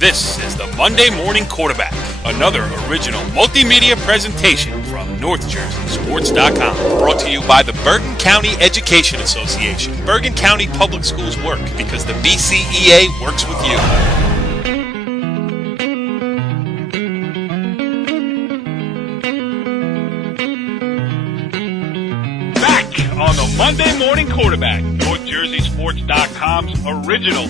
This is the Monday Morning Quarterback, another original multimedia presentation from NorthJerseySports.com. Brought to you by the Bergen County Education Association. Bergen County Public Schools work because the BCEA works with you. Back on the Monday Morning Quarterback, NorthJerseySports.com's original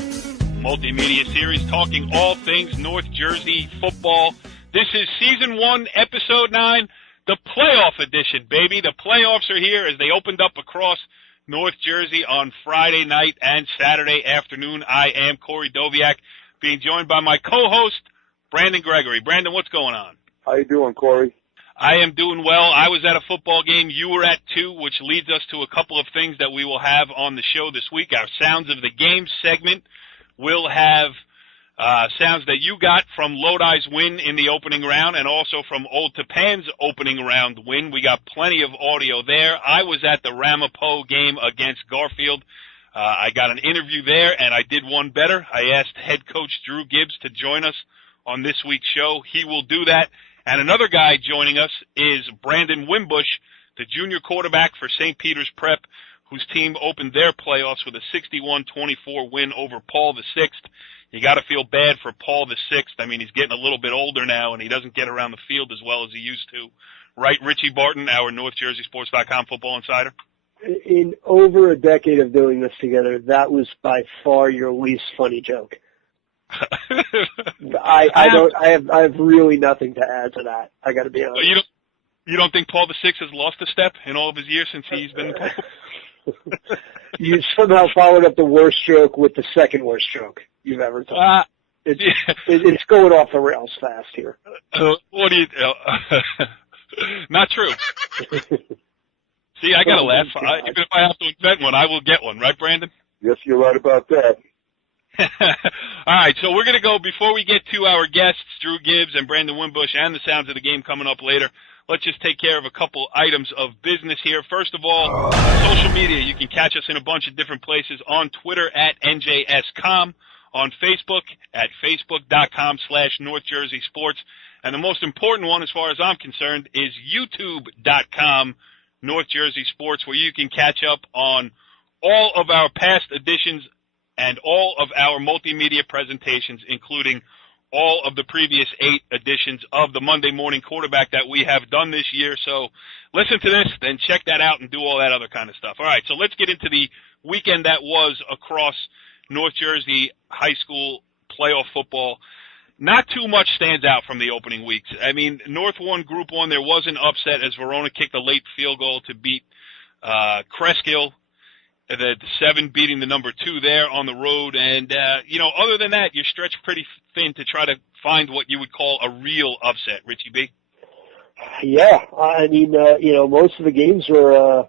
multimedia series talking all things North Jersey football. This is Season 1, Episode 9, the playoff edition, baby. The playoffs are here as they opened up across North Jersey on Friday night and Saturday afternoon. I am Corey Doviak, being joined by my co-host, Brandon Gregory. Brandon, what's going on? How you doing, Corey? I am doing well. I was at a football game. You were at two, which leads us to a couple of things that we will have on the show this week. Our Sounds of the Game segment. We'll have sounds that you got from Lodi's win in the opening round and also from Old Tappan's opening round win. We got plenty of audio there. I was at the Ramapo game against Garfield. I got an interview there, and I did one better. I asked head coach Drew Gibbs to join us on this week's show. He will do that. And another guy joining us is Brandon Wimbush, the junior quarterback for St. Peter's Prep, whose team opened their playoffs with a 61-24 win over Paul VI. You got to feel bad for Paul VI. I mean, he's getting a little bit older now, and he doesn't get around the field as well as he used to. Right, Richie Barton, our NorthJerseySports.com football insider? In over a decade of doing this together, that was by far your least funny joke. I have really nothing to add to that. I got to be honest. You don't think Paul VI has lost a step in all of his years since he's been the You somehow followed up the worst joke with the second worst joke you've ever told. It's going off the rails fast here. What do you? Not true. See, I gotta laugh. Even if I have to invent one, I will get one. Right, Brandon? Yes, you're right about that. All right, so we're gonna go before we get to our guests, Drew Gibbs and Brandon Wimbush, and the sounds of the game coming up later. Let's just take care of a couple items of business here. First of all, social media. You can catch us in a bunch of different places. On Twitter at NJSCom, on Facebook at Facebook.com/NorthJerseySports. And the most important one, as far as I'm concerned, is YouTube.com North Jersey Sports, where you can catch up on all of our past editions and all of our multimedia presentations, including all of the previous 8 editions of the Monday Morning Quarterback that we have done this year. So listen to this, then check that out and do all that other kind of stuff. All right, so let's get into the weekend that was across North Jersey high school playoff football. Not too much stands out from the opening weeks. I mean, North won Group 1. There was an upset as Verona kicked a late field goal to beat Cresskill. The 7 beating the number 2 there on the road. And, other than that, you're stretched pretty thin to try to find what you would call a real upset, Richie B. Yeah, I mean, most of the games were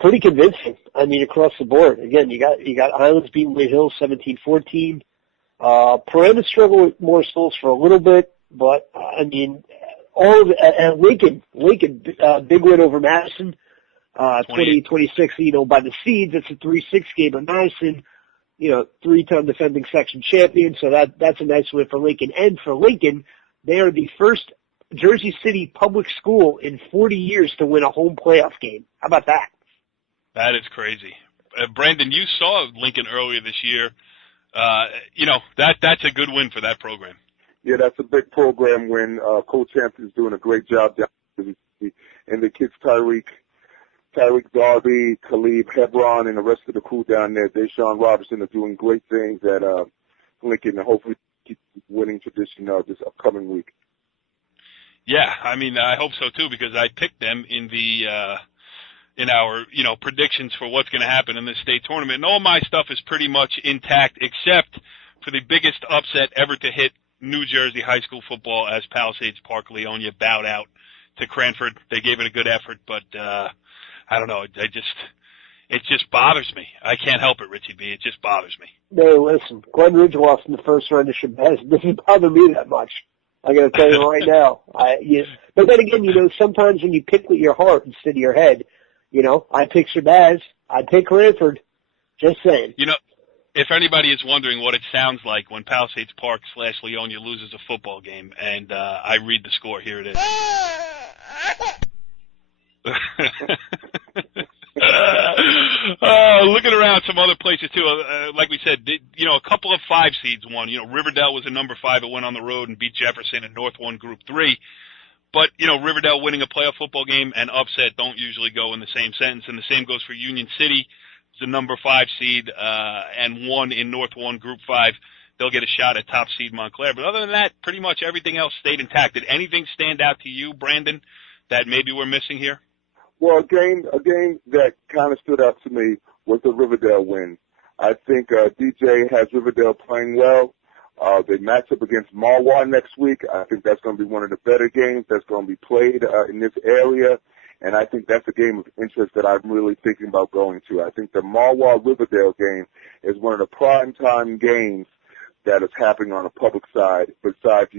pretty convincing. I mean, across the board. Again, you got Islands beating Wade Hill 17-14. Paramus struggled with more souls for a little bit, but, I mean, all of it, Lincoln, big win over Madison. 20-26, by the seeds. It's a 3-6 game of Madison, 3-time defending section champion. So that's a nice win for Lincoln. And for Lincoln, they are the first Jersey City public school in 40 years to win a home playoff game. How about that? That is crazy. Brandon, you saw Lincoln earlier this year. That's a good win for that program. Yeah, that's a big program win. Coach Hampton's doing a great job down there. And the kids, Tyreek Darby, Khalib Hebron, and the rest of the crew down there, Deshaun Robertson, are doing great things at Lincoln, and hopefully keep winning tradition this upcoming week. Yeah, I mean, I hope so too, because I picked them in the in our predictions for what's going to happen in this state tournament. And all my stuff is pretty much intact, except for the biggest upset ever to hit New Jersey high school football, as Palisades Park Leonia bowed out to Cranford. They gave it a good effort, but I don't know. It just bothers me. I can't help it, Richie B. It just bothers me. No, listen. Glen Ridge lost in the first round to Shabazz. It doesn't bother me that much. I got to tell you right now. But then again, sometimes when you pick with your heart instead of your head, I pick Shabazz. I pick Cranford. Just saying. if anybody is wondering what it sounds like when Palisades Park / Leonia loses a football game, and I read the score, here it is. Looking around some other places too, like we said, a couple of 5 seeds won. Riverdale was a number 5 that went on the road and beat Jefferson, and North won Group 3. But, Riverdale winning a playoff football game and upset don't usually go in the same sentence, and the same goes for Union City, the number 5 seed, and won in North 1 Group 5. They'll get a shot at top seed Montclair. But other than that, pretty much everything else stayed intact. Did anything stand out to you, Brandon, that maybe we're missing here? Well, a game that kind of stood out to me was the Riverdale win. I think DJ has Riverdale playing well. They match up against Marwar next week. I think that's going to be one of the better games that's going to be played in this area, and I think that's a game of interest that I'm really thinking about going to. I think the Marwar-Riverdale game is one of the prime-time games that is happening on the public side, besides,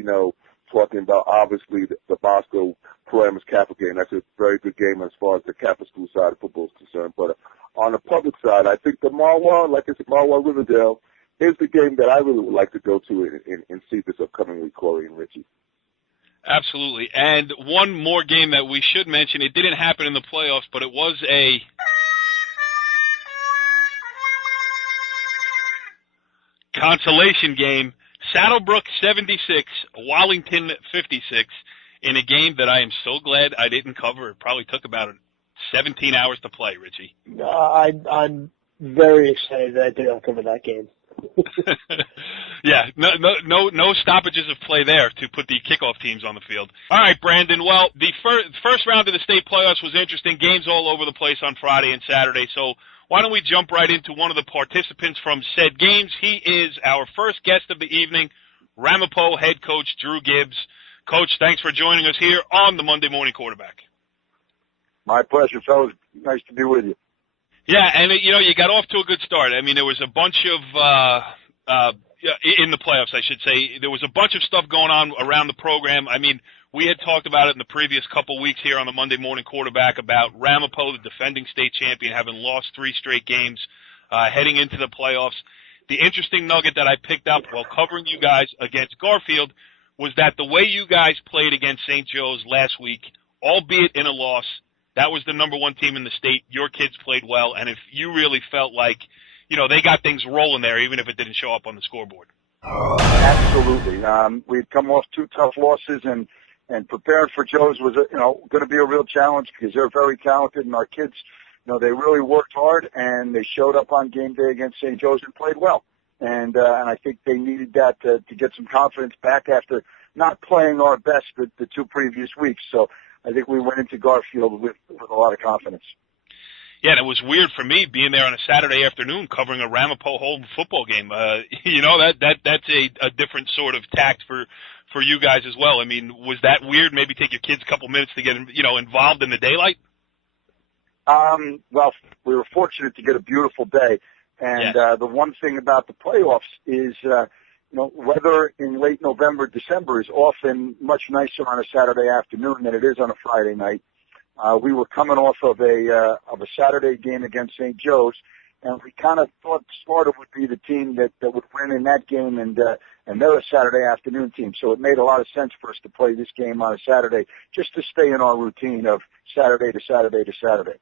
talking about, obviously, the Bosco Paramus Catholic game. That's a very good game as far as the Catholic school side of football is concerned. But on the public side, I think the Marwar, like I said, Marwar-Riverdale, is the game that I really would like to go to and see this upcoming week, Corey and Richie. Absolutely. And one more game that we should mention, it didn't happen in the playoffs, but it was a consolation game. Saddlebrook 76, Wallington 56, in a game that I am so glad I didn't cover. It probably took about 17 hours to play, Richie. I'm very excited that I did not cover that game. Yeah, no stoppages of play there to put the kickoff teams on the field. All right, Brandon. Well, the first round of the state playoffs was interesting. Games all over the place on Friday and Saturday. So why don't we jump right into one of the participants from said games? He is our first guest of the evening, Ramapo head coach Drew Gibbs. Coach, thanks for joining us here on the Monday Morning Quarterback. My pleasure, fellas. Nice to be with you. Yeah, and you got off to a good start. I mean, there was a bunch of in the playoffs, I should say. There was a bunch of stuff going on around the program. I mean, we had talked about it in the previous couple weeks here on the Monday Morning Quarterback about Ramapo, the defending state champion, having lost 3 straight games, heading into the playoffs. The interesting nugget that I picked up while covering you guys against Garfield was that the way you guys played against St. Joe's last week, albeit in a loss, that was the number 1 team in the state. Your kids played well, and if you really felt like, they got things rolling there, even if it didn't show up on the scoreboard. Absolutely. We'd come off 2 tough losses, and preparing for Joe's was, going to be a real challenge because they're very talented, and our kids, they really worked hard, and they showed up on game day against St. Joe's and played well. And I think they needed that to get some confidence back after not playing our best the 2 previous weeks. So I think we went into Garfield with a lot of confidence. Yeah, and it was weird for me being there on a Saturday afternoon covering a Ramapo home football game. That's a different sort of tact for you guys as well. I mean, was that weird? Maybe take your kids a couple minutes to get involved in the daylight. Well, we were fortunate to get a beautiful day, and the one thing about the playoffs is weather in late November, December is often much nicer on a Saturday afternoon than it is on a Friday night. We were coming off of a Saturday game against St. Joe's, and we kind of thought Sparta would be the team that would win in that game, and they're a Saturday afternoon team. So it made a lot of sense for us to play this game on a Saturday, just to stay in our routine of Saturday to Saturday to Saturday.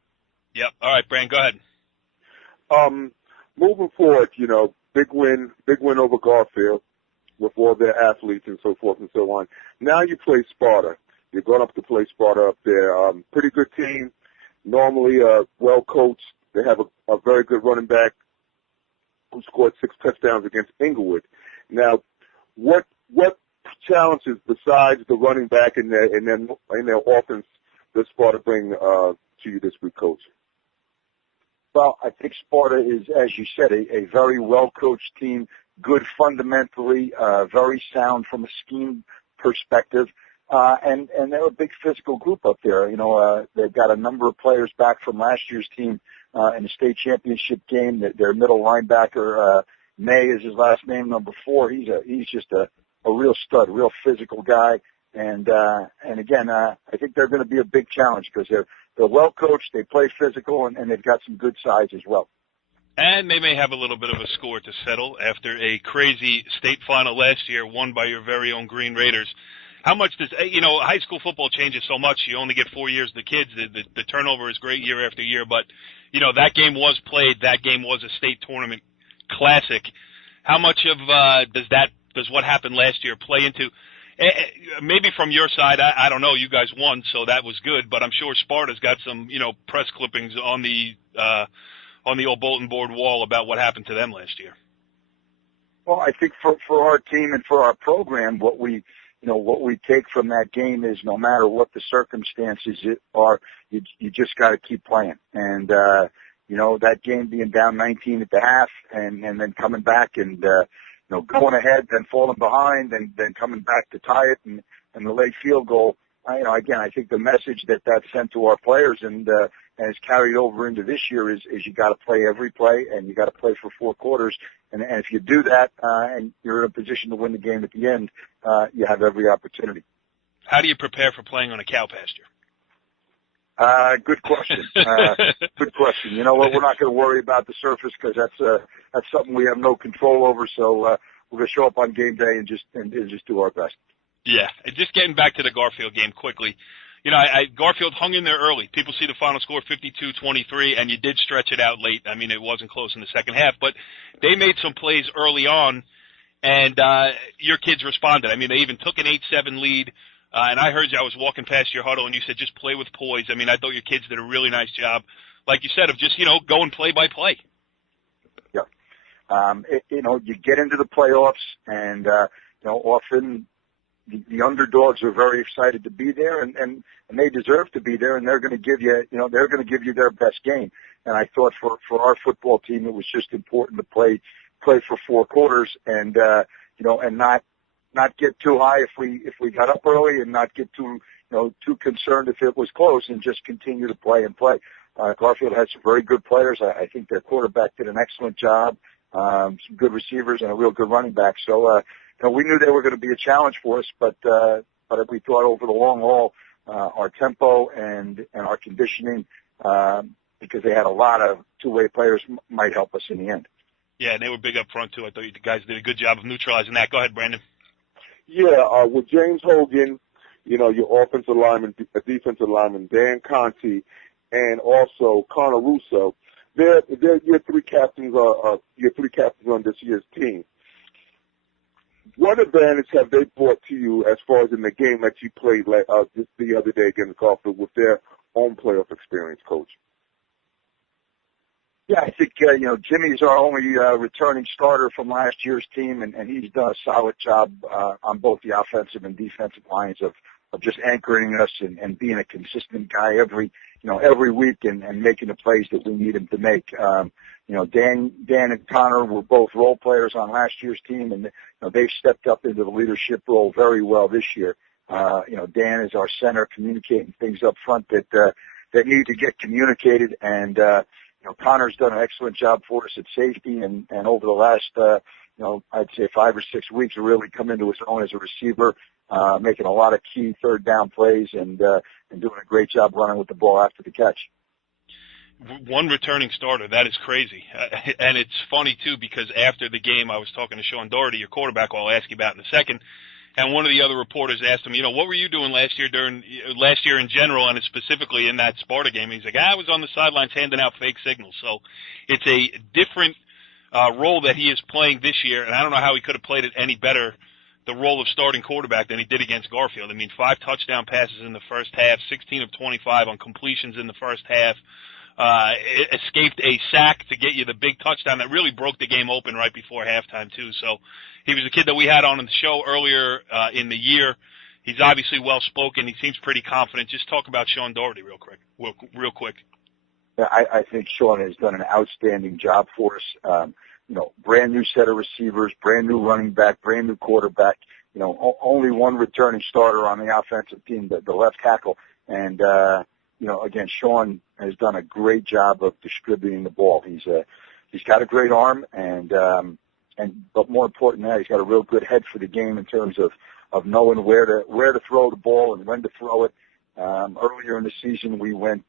Yep. All right, Brand, go ahead. Moving forward, big win over Garfield with all their athletes and so forth and so on. Now you play Sparta. You're going up to play Sparta up there. Pretty good team, normally well coached. They have a very good running back who scored 6 touchdowns against Inglewood. Now, what challenges besides the running back and their offense does Sparta bring to you this week, Coach? Well, I think Sparta is, as you said, a very well-coached team, good fundamentally, very sound from a scheme perspective, and they're a big physical group up there. They've got a number of players back from last year's team in the state championship game. Their middle linebacker, May is his last name, number 4. He's just a real stud, real physical guy. And again, I think they're going to be a big challenge because they're well coached, they play physical, and they've got some good size as well. And they may have a little bit of a score to settle after a crazy state final last year won by your very own Green Raiders. How much does, high school football changes so much. You only get 4 years of the kids. The turnover is great year after year, but, that game was played. That game was a state tournament classic. How much of does what happened last year play into, maybe from your side, I don't know, you guys won, so that was good, but I'm sure Sparta's got some, press clippings on the old bulletin board wall about what happened to them last year. Well, I think for our team and for our program, what we take from that game is no matter what the circumstances are, you just got to keep playing. And, that game being down 19 at the half and then coming back and, going ahead, then falling behind, and then coming back to tie it and the late field goal. Again, I think the message that sent to our players and is carried over into this year is you got to play every play and you got to play for 4 quarters. And if you do that, and you're in a position to win the game at the end, you have every opportunity. How do you prepare for playing on a cow pasture? Good question. Good question. You know what? We're not going to worry about the surface because that's something we have no control over. So, we're going to show up on game day and just do our best. Yeah. Just getting back to the Garfield game quickly. Garfield hung in there early. People see the final score 52-23, and you did stretch it out late. I mean, it wasn't close in the second half, but they made some plays early on, and your kids responded. I mean, they even took an 8-7 lead, and I heard you. I was walking past your huddle, and you said just play with poise. I mean, I thought your kids did a really nice job, like you said, of just, going play by play. Yeah. You get into the playoffs, and, often the underdogs are very excited to be there, and they deserve to be there, and they're going to give you their best game. And I thought for our football team, it was just important to play for 4 quarters, and and not get too high if we got up early, and not get too concerned if it was close, and just continue to play and play. Garfield had some very good players. I think their quarterback did an excellent job. Some good receivers and a real good running back. So, we knew they were going to be a challenge for us, but we thought over the long haul, our tempo and our conditioning, because they had a lot of two-way players, might help us in the end. Yeah, and they were big up front too. I thought you guys did a good job of neutralizing that. Go ahead, Brandon. Yeah, with James Hogan, your offensive lineman, defensive lineman, Dan Conti, and also Connor Russo, they're your 3 captains on this year's team. What advantage have they brought to you as far as in the game that you played just the other day against Garfield with their own playoff experience, Coach? Yeah, I think, Jimmy's our only returning starter from last year's team, and he's done a solid job on both the offensive and defensive lines of just anchoring us and being a consistent guy every week and making the plays that we need him to make. Dan and Connor were both role players on last year's team, and they've stepped up into the leadership role very well this year. Dan is our center, communicating things up front that need to get communicated, and Connor's done an excellent job for us at safety, and over the last I'd say 5 or 6 weeks, really come into his own as a receiver, making a lot of key 3rd down plays and doing a great job running with the ball after the catch. One returning starter, that is crazy. And it's funny, too, because after the game, I was talking to Sean Doherty, your quarterback, who I'll ask you about in a second, and one of the other reporters asked him, what were you doing last year in general, and specifically in that Sparta game? He's like, I was on the sidelines handing out fake signals. So it's a different role that he is playing this year, and I don't know how he could have played it any better, the role of starting quarterback, than he did against Garfield. I mean, 5 touchdown passes in the first half, 16 of 25 on completions in the first half. Escaped a sack to get you the big touchdown that really broke the game open right before halftime, too. So he was a kid that we had on the show earlier in the year. He's obviously well-spoken. He seems pretty confident. Just talk about Sean Doherty real quick. Yeah, I think Sean has done an outstanding job for us. Brand new set of receivers, brand new running back, brand new quarterback. Only one returning starter on the offensive team, the left tackle. And, again, Sean has done a great job of distributing the ball. He's got a great arm, but more important than that, he's got a real good head for the game in terms of knowing where to throw the ball and when to throw it. Earlier in the season, we went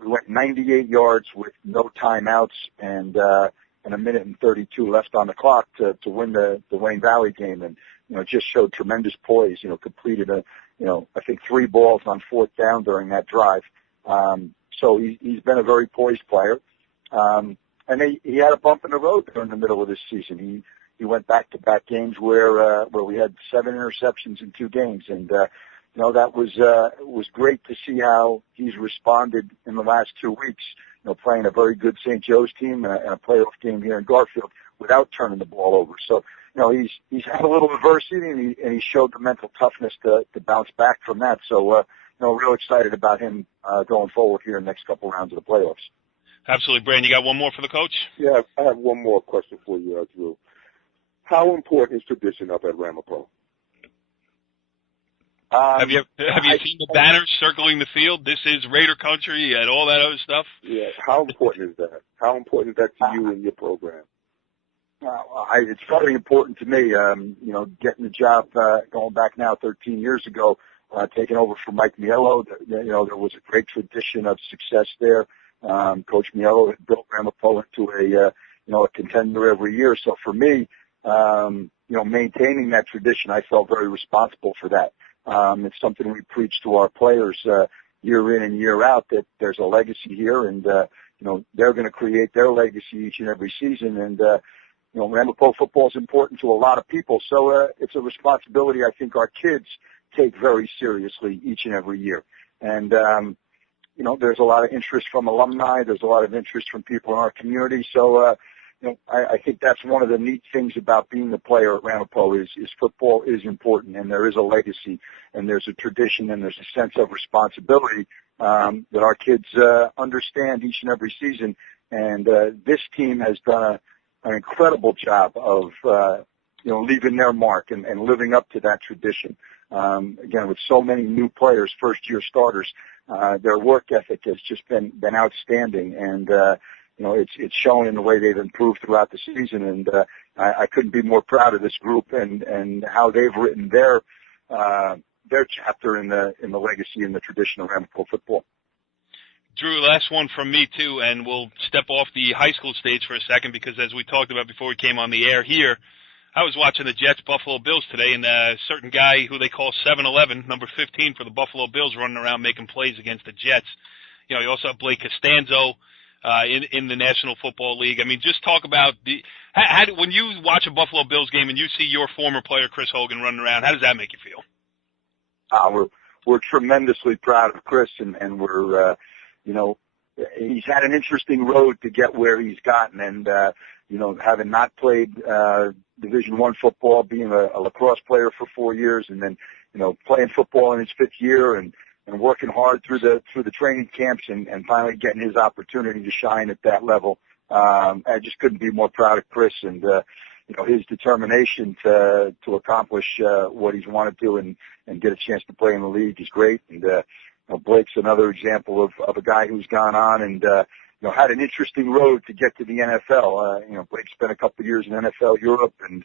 We went 98 yards with no timeouts and a minute and 32 left on the clock to win the Wayne Valley game. And, just showed tremendous poise, completed I think 3 balls on 4th down during that drive. So he's been a very poised player. And he had a bump in the road during the middle of this season. He went back-to-back games where we had 7 interceptions in 2 games. And, that was great to see how he's responded in the last 2 weeks, playing a very good St. Joe's team and a playoff game here in Garfield without turning the ball over. So, he's had a little adversity and he showed the mental toughness to bounce back from that. So, real excited about him going forward here in the next couple rounds of the playoffs. Absolutely. Brandon, you got one more for the coach? Yeah, I have one more question for you, Drew. How important is tradition up at Ramapo? Have you seen the banners circling the field? This is Raider country and all that other stuff? Yeah. How important is that? How important is that to you and your program? It's very important to me. Getting the job going back now 13 years ago, taking over from Mike Mielo. There was a great tradition of success there. Coach Mielo had built Ramapo into a contender every year. So for me, maintaining that tradition, I felt very responsible for that. It's something we preach to our players year in and year out, that there's a legacy here, and they're going to create their legacy each and every season. And Ramapo football is important to a lot of people, so it's a responsibility I think our kids take very seriously each and every year. And there's a lot of interest from alumni. There's a lot of interest from people in our community. So I think that's one of the neat things about being the player at Ramapo is football is important, and there is a legacy, and there's a tradition, and there's a sense of responsibility that our kids understand each and every season. And this team has done an incredible job of leaving their mark and living up to that tradition. Again, with so many new players, first-year starters, their work ethic has just been outstanding, and it's shown in the way they've improved throughout the season, and I couldn't be more proud of this group and how they've written their chapter in the legacy and the tradition of Ramapo football. Drew, last one from me too, and we'll step off the high school stage for a second because as we talked about before we came on the air here, I was watching the Jets Buffalo Bills today, and a certain guy who they call 7-11, number 15 for the Buffalo Bills, running around making plays against the Jets. You also have Blake Costanzo in the National Football League. I mean, just talk about when you watch a Buffalo Bills game and you see your former player Chris Hogan running around, how does that make you feel? We're tremendously proud of Chris, and we're he's had an interesting road to get where he's gotten, and having not played Division I football, being a lacrosse player for 4 years, and then playing football in his 5th year, and working hard through the training camps, and finally getting his opportunity to shine at that level. I just couldn't be more proud of Chris, and his determination to accomplish what he's wanted to and get a chance to play in the league is great. And Blake's another example of a guy who's gone on and had an interesting road to get to the NFL. Blake spent a couple of years in NFL Europe and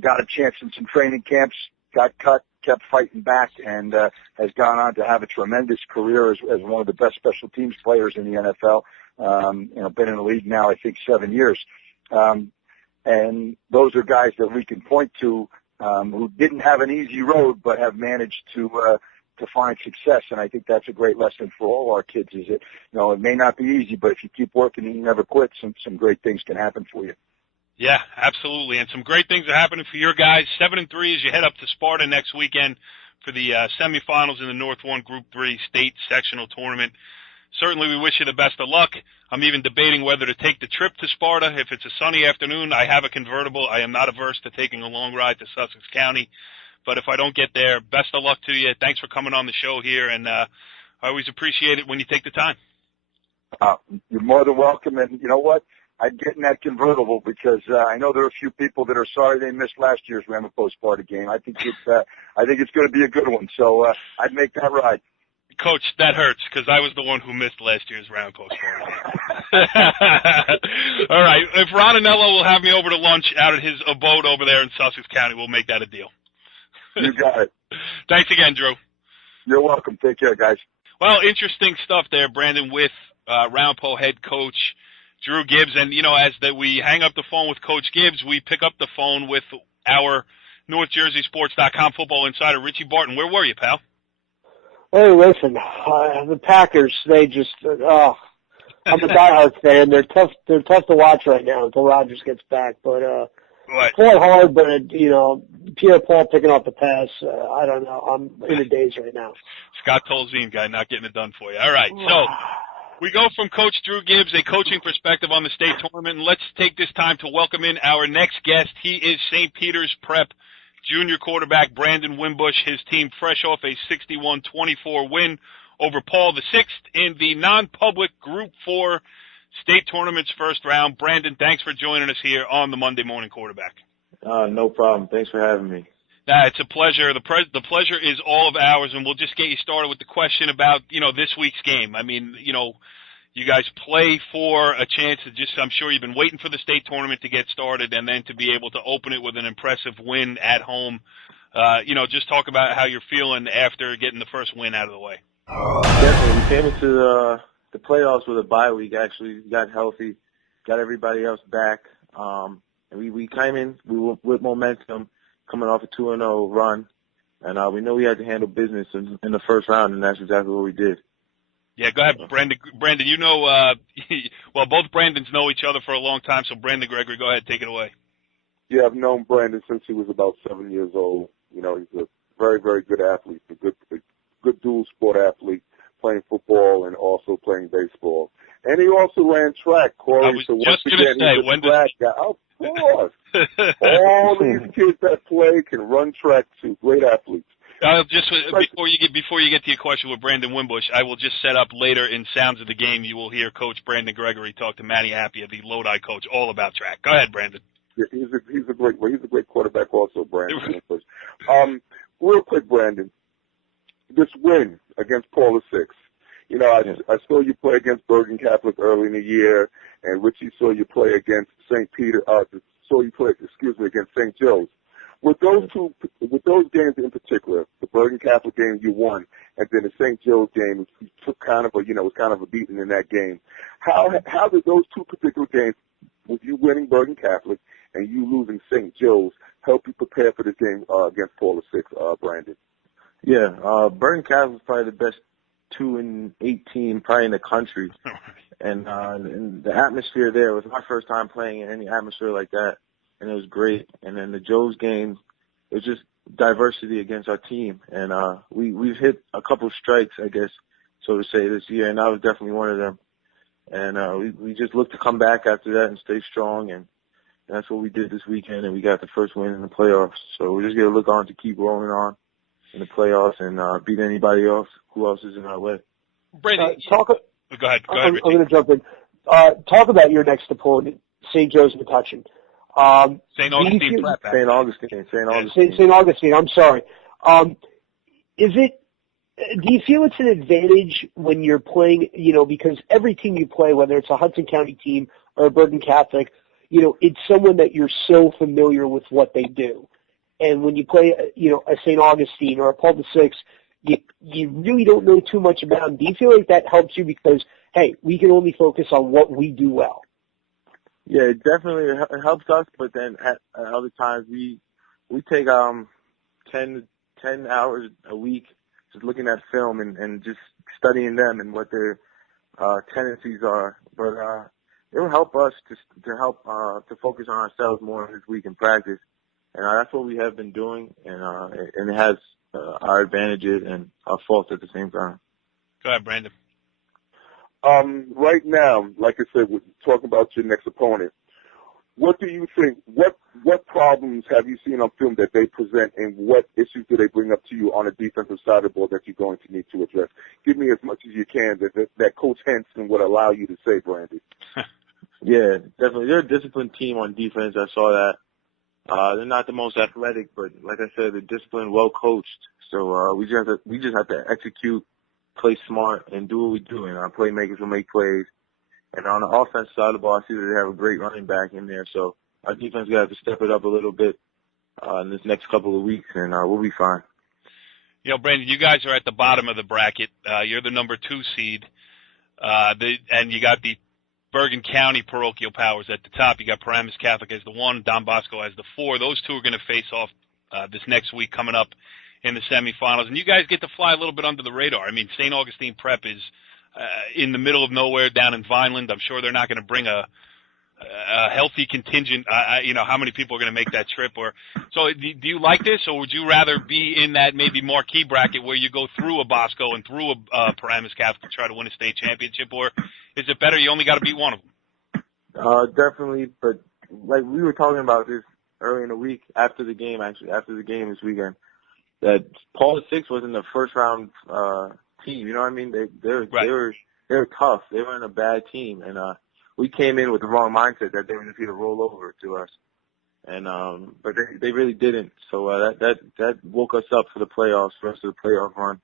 got a chance in some training camps, got cut, kept fighting back, and has gone on to have a tremendous career as one of the best special teams players in the NFL. Been in the league now, I think, 7 years. And those are guys that we can point to who didn't have an easy road but have managed to find success. And I think that's a great lesson for all our kids is that, it may not be easy, but if you keep working and you never quit, some great things can happen for you. Yeah, absolutely. And some great things are happening for your guys. 7-3 as you head up to Sparta next weekend for the semifinals in the North 1 Group 3 state sectional tournament. Certainly we wish you the best of luck. I'm even debating whether to take the trip to Sparta. If it's a sunny afternoon, I have a convertible. I am not averse to taking a long ride to Sussex County. But if I don't get there, best of luck to you. Thanks for coming on the show here, and I always appreciate it when you take the time. You're more than welcome, and you know what? I'd get in that convertible because I know there are a few people that are sorry they missed last year's Ramapo Sparta game. I think it's going to be a good one, so I'd make that ride. Coach, that hurts because I was the one who missed last year's Ramapo Sparta game. All right, if Ron Anello will have me over to lunch out at his abode over there in Sussex County, we'll make that a deal. You got it. Thanks again, Drew. You're welcome. Take care, guys. Well, interesting stuff there, Brandon, with Ramapo head coach Drew Gibbs. And, as we hang up the phone with Coach Gibbs, we pick up the phone with our NorthJerseySports.com football insider, Richie Barton. Where were you, pal? Hey, listen, the Packers, they just, I'm a diehard fan. They're tough to watch right now until Rodgers gets back. But, fought hard, but, Pierre-Paul picking off the pass, I don't know. I'm in a daze right now. Scott Tolzien guy not getting it done for you. All right, so we go from Coach Drew Gibbs, a coaching perspective on the state tournament, and let's take this time to welcome in our next guest. He is St. Peter's Prep junior quarterback Brandon Wimbush, his team fresh off a 61-24 win over Paul VI in the non-public Group 4 state tournament's first round. Brandon, thanks for joining us here on the Monday Morning Quarterback. No problem. Thanks for having me. It's a pleasure. The pleasure is all of ours, and we'll just get you started with the question about, this week's game. I mean, you guys play for a chance to I'm sure you've been waiting for the state tournament to get started and then to be able to open it with an impressive win at home. Just talk about how you're feeling after getting the first win out of the way. Definitely. We came into the playoffs with a bye week, actually. Got healthy, got everybody else back. And we came in with momentum, coming off a 2-0 run. And we know we had to handle business in the first round, and that's exactly what we did. Yeah, go ahead, Brandon. Brandon, well, both Brandons know each other for a long time, so Brandon Gregory, go ahead, take it away. Yeah, I've known Brandon since he was about 7 years old. He's a very, very good athlete, a good dual sport athlete, playing football and also playing baseball. And he also ran track, Corey. I was just going to say, when did track guy. Of course. All these kids that play can run track too. Great athletes. Before you get to your question with Brandon Wimbush, I will just set up later in Sounds of the Game. You will hear Coach Brandon Gregory talk to Matty Appia, the Lodi coach, all about track. Go ahead, Brandon. Yeah, he's a great quarterback also, Brandon. Real quick, Brandon, this win against Paul VI. I saw you play against Bergen Catholic early in the year, and Richie saw you play against against St. Joe's. With those games in particular, the Bergen Catholic game you won, and then the St. Joe's game, you took kind of a beating in that game. How did those two particular games, with you winning Bergen Catholic and you losing St. Joe's, help you prepare for this game against Paul VI, Brandon? Yeah, Bergen Catholic is probably the best 2-8 team probably in the country, and the atmosphere there was my first time playing in any atmosphere like that. And it was great. And then the Joe's game, it was just diversity against our team. And we've hit a couple of strikes, I guess, so to say, this year, and that was definitely one of them. And we just look to come back after that and stay strong, and that's what we did this weekend, and we got the first win in the playoffs. So we're just going to look on to keep rolling on in the playoffs and beat anybody else who else is in our way. Brandon, go ahead. I'm going to jump in. Talk about your next opponent, St. Joe's Metuchen. St. Augustine Prep. St. Augustine. I'm sorry. Do you feel it's an advantage when you're playing, because every team you play, whether it's a Hudson County team or a Bergen Catholic, it's someone that you're so familiar with what they do. And when you play, a St. Augustine or a Paul VI, you really don't know too much about them. Do you feel like that helps you because, hey, we can only focus on what we do well? Yeah, it definitely helps us, but then at other times we take 10 hours a week just looking at film and just studying them and what their tendencies are. But it will help us to focus on ourselves more this week in practice, and that's what we have been doing, and it has our advantages and our faults at the same time. Go ahead, Brandon. Right now, like I said, we're talking about your next opponent. What do you think? What problems have you seen on film that they present, and what issues do they bring up to you on the defensive side of the ball that you're going to need to address? Give me as much as you can that Coach Henson would allow you to say, Brandon. Yeah, definitely. They're a disciplined team on defense. I saw that. They're not the most athletic, but like I said, they're disciplined, well coached. So we just have to execute, play smart, and do what we do. And our playmakers will make plays. And on the offensive side of the ball, I see that they have a great running back in there. So our defense got to step it up a little bit in this next couple of weeks, and we'll be fine. You know, Brandon, you guys are at the bottom of the bracket. You're the number 2 seed, and you got the Bergen County parochial powers at the top. You got Paramus Catholic as the 1, Don Bosco as the 4. Those two are going to face off this next week coming up in the semifinals. And you guys get to fly a little bit under the radar. I mean, St. Augustine Prep is in the middle of nowhere down in Vineland. I'm sure they're not going to bring a healthy contingent. You know, how many people are going to make that trip? Or so, do you like this, or would you rather be in that maybe marquee bracket where you go through a Bosco and through a Paramus Catholic to try to win a state championship, or is it better you only got to beat one of them? Definitely, but like we were talking about this early in the week after the game this weekend, that Paul VI wasn't the first round team. You know what I mean? They were tough. They weren't a bad team, and we came in with the wrong mindset that they were just going to roll over to us, and but they really didn't. So that woke us up for the playoffs, for us to the playoff run.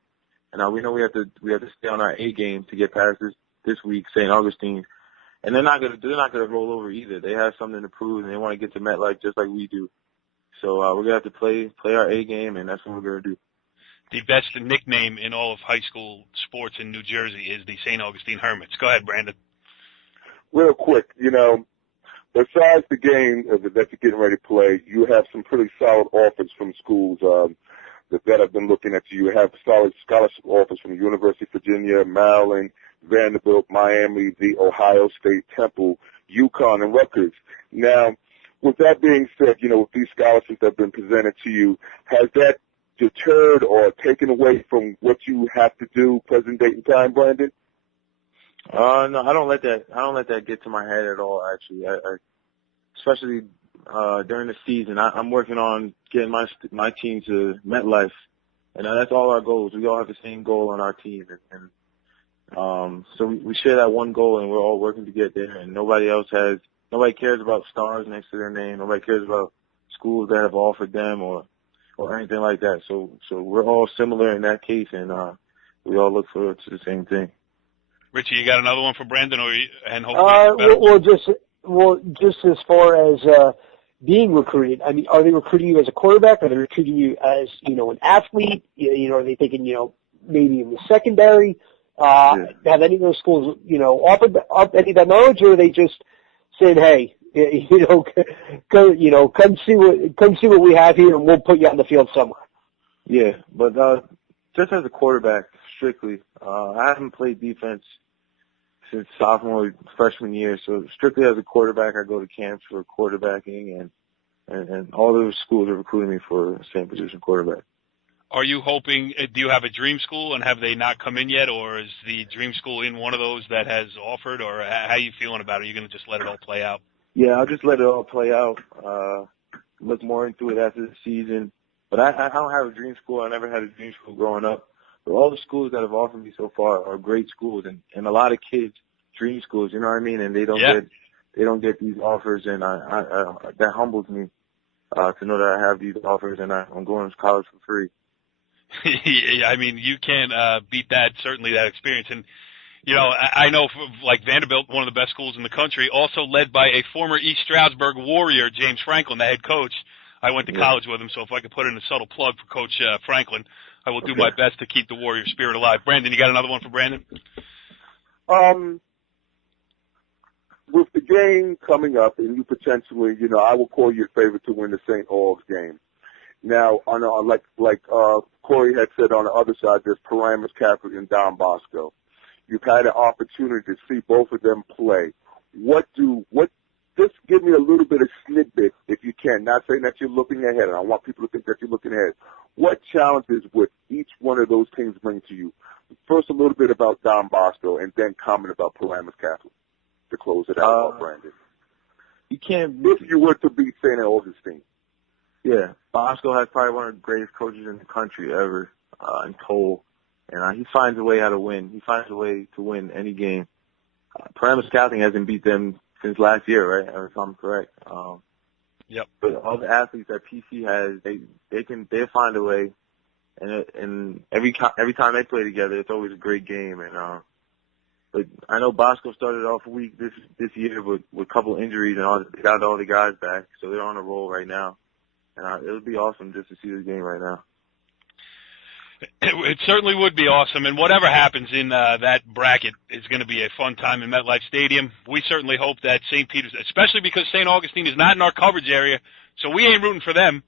And we know we have to stay on our A game to get past this week, St. Augustine. And they're not gonna roll over either. They have something to prove, and they want to get to MetLife just like we do. So we're gonna have to play our A game, and that's what we're gonna do. The best nickname in all of high school sports in New Jersey is the St. Augustine Hermits. Go ahead, Brandon. Real quick, you know, besides the game that you're getting ready to play, you have some pretty solid offers from schools that have been looking at you. You have solid scholarship offers from the University of Virginia, Maryland, Vanderbilt, Miami, the Ohio State, Temple, UConn, and Rutgers. Now, with that being said, you know, with these scholarships that have been presented to you, has that deterred or taken away from what you have to do present date and time, Brandon? No, I don't let that get to my head at all. Actually, I especially during the season, I'm working on getting my team to MetLife, and that's all our goals. We all have the same goal on our team, and so we share that one goal, and we're all working to get there. And nobody cares about stars next to their name. Nobody cares about schools that have offered them or anything like that. So we're all similar in that case, and we all look forward to the same thing. Richie, you got another one for Brandon, and hopefully just as far as being recruited, I mean, are they recruiting you as a quarterback? Are they recruiting you as, you know, an athlete? You know, are they thinking, you know, maybe in the secondary? Have any of those schools, you know, offered up any of that knowledge, or are they just saying, hey, come see what we have here, and we'll put you on the field somewhere? Yeah, but just as a quarterback, strictly, I haven't played defense since freshman year, so strictly as a quarterback, I go to camps for quarterbacking, and all those schools are recruiting me for same position quarterback. Are you hoping, do you have a dream school, and have they not come in yet, or is the dream school in one of those that has offered, or how are you feeling about it? Are you going to just let it all play out? Yeah, I'll just let it all play out, look more into it after the season. But I don't have a dream school. I never had a dream school growing up. But all the schools that have offered me so far are great schools, and a lot of kids dream schools, you know what I mean? And they don't get these offers, and that humbles me to know that I have these offers, and I'm going to college for free. I mean, you can't beat that, certainly that experience. And, you know, I know, like Vanderbilt, one of the best schools in the country, also led by a former East Stroudsburg Warrior, James Franklin, the head coach. I went to college with him, so if I could put in a subtle plug for Coach Franklin, I will do my best to keep the Warrior spirit alive. Brandon, you got another one for Brandon? With the game coming up, and you potentially, you know, I will call you a favorite to win the St. Aug's game. Now, like Corey had said, on the other side, there's Paramus Catholic and Don Bosco. You've had an opportunity to see both of them play. Just give me a little bit of snippet, if you can. Not saying that you're looking ahead, and I want people to think that you're looking ahead. What challenges would each one of those teams bring to you? First, a little bit about Don Bosco, and then comment about Paramus Catholic to close it out, Brandon. If you were to beat St. Augustine. Yeah, Bosco has probably one of the greatest coaches in the country ever, in Cole, and he finds a way how to win. He finds a way to win any game. Paramus Catholic hasn't beat them since last year, right? If I'm correct. Yep. But all the athletes that PC has, they find a way, and every time they play together, it's always a great game. And but I know Bosco started off weak this year with a couple injuries, and they got all the guys back, so they're on a roll right now. And it would be awesome just to see this game right now. It certainly would be awesome, and whatever happens in that bracket is going to be a fun time in MetLife Stadium. We certainly hope that St. Peter's, especially because St. Augustine is not in our coverage area, so we ain't rooting for them.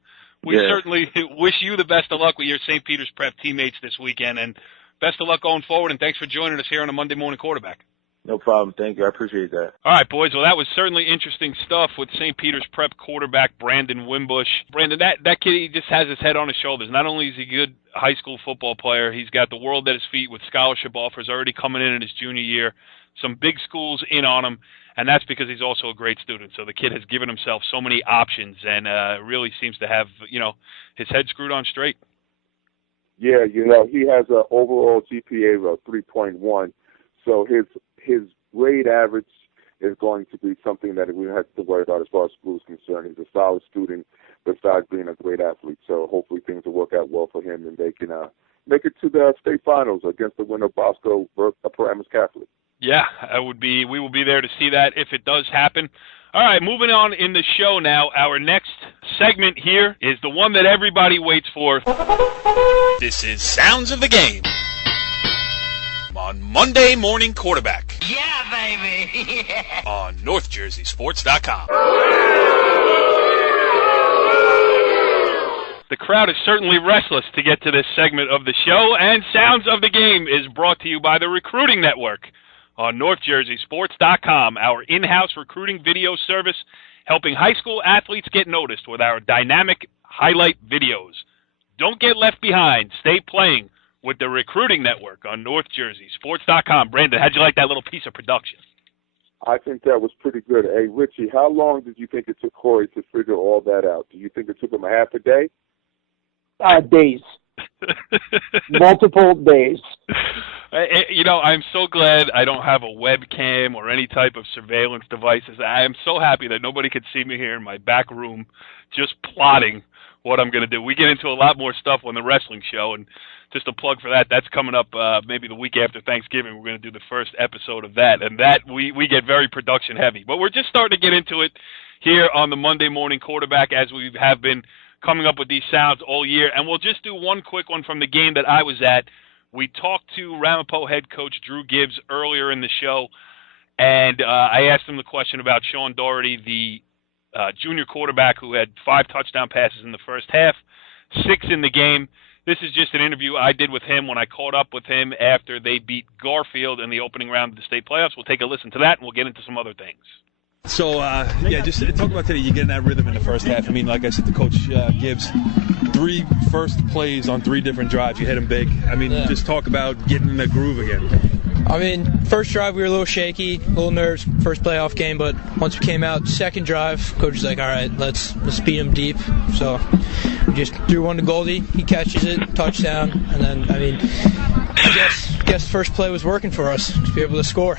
We certainly wish you the best of luck with your St. Peter's Prep teammates this weekend, and best of luck going forward, and thanks for joining us here on a Monday Morning Quarterback. No problem. Thank you. I appreciate that. All right, boys. Well, that was certainly interesting stuff with St. Peter's Prep quarterback Brandon Wimbush. Brandon, that kid, he just has his head on his shoulders. Not only is he a good high school football player, he's got the world at his feet with scholarship offers already coming in his junior year. Some big schools in on him, and that's because he's also a great student. So the kid has given himself so many options and really seems to have, his head screwed on straight. Yeah, he has an overall GPA of 3.1, so his grade average is going to be something that we don't have to worry about as far as school is concerned. He's a solid student besides being a great athlete, so hopefully things will work out well for him and they can make it to the state finals against the winner, Bosco Paramus Catholic. Yeah, we will be there to see that if it does happen. All right, moving on in the show now. Our next segment here is the one that everybody waits for. This is Sounds of the Game on Monday Morning Quarterback. Yeah, baby. Yeah. On NorthJerseySports.com. The crowd is certainly restless to get to this segment of the show, and Sounds of the Game is brought to you by the Recruiting Network on NorthJerseySports.com, our in-house recruiting video service helping high school athletes get noticed with our dynamic highlight videos. Don't get left behind. Stay playing with the Recruiting Network on NorthJerseySports.com. Brandon, how'd you like that little piece of production? I think that was pretty good. Hey, Richie, how long did you think it took Corey to figure all that out? Do you think it took him a half a day? Days. Multiple days. I'm so glad I don't have a webcam or any type of surveillance devices. I am so happy that nobody could see me here in my back room just plotting what I'm going to do. We get into a lot more stuff on the wrestling show, and just a plug for that, that's coming up maybe the week after Thanksgiving. We're going to do the first episode of that, and that we get very production heavy. But we're just starting to get into it here on the Monday Morning Quarterback as we have been coming up with these sounds all year. And we'll just do one quick one from the game that I was at. We talked to Ramapo head coach Drew Gibbs earlier in the show, and I asked him the question about Sean Doherty, the junior quarterback who had 5 touchdown passes in the first half, 6 in the game. This is just an interview I did with him when I caught up with him after they beat Garfield in the opening round of the state playoffs. We'll take a listen to that, and we'll get into some other things. So, just talk about today. You get in that rhythm in the first half. I mean, like I said to Coach Gibbs, 3 first plays on 3 different drives. You hit them big. I mean, just talk about getting in the groove again. I mean, first drive we were a little shaky, a little nerves, first playoff game, but once we came out, second drive, coach was like, all right, let's beat him deep. So we just threw one to Goldie, he catches it, touchdown, and then, I mean, I guess first play was working for us to be able to score.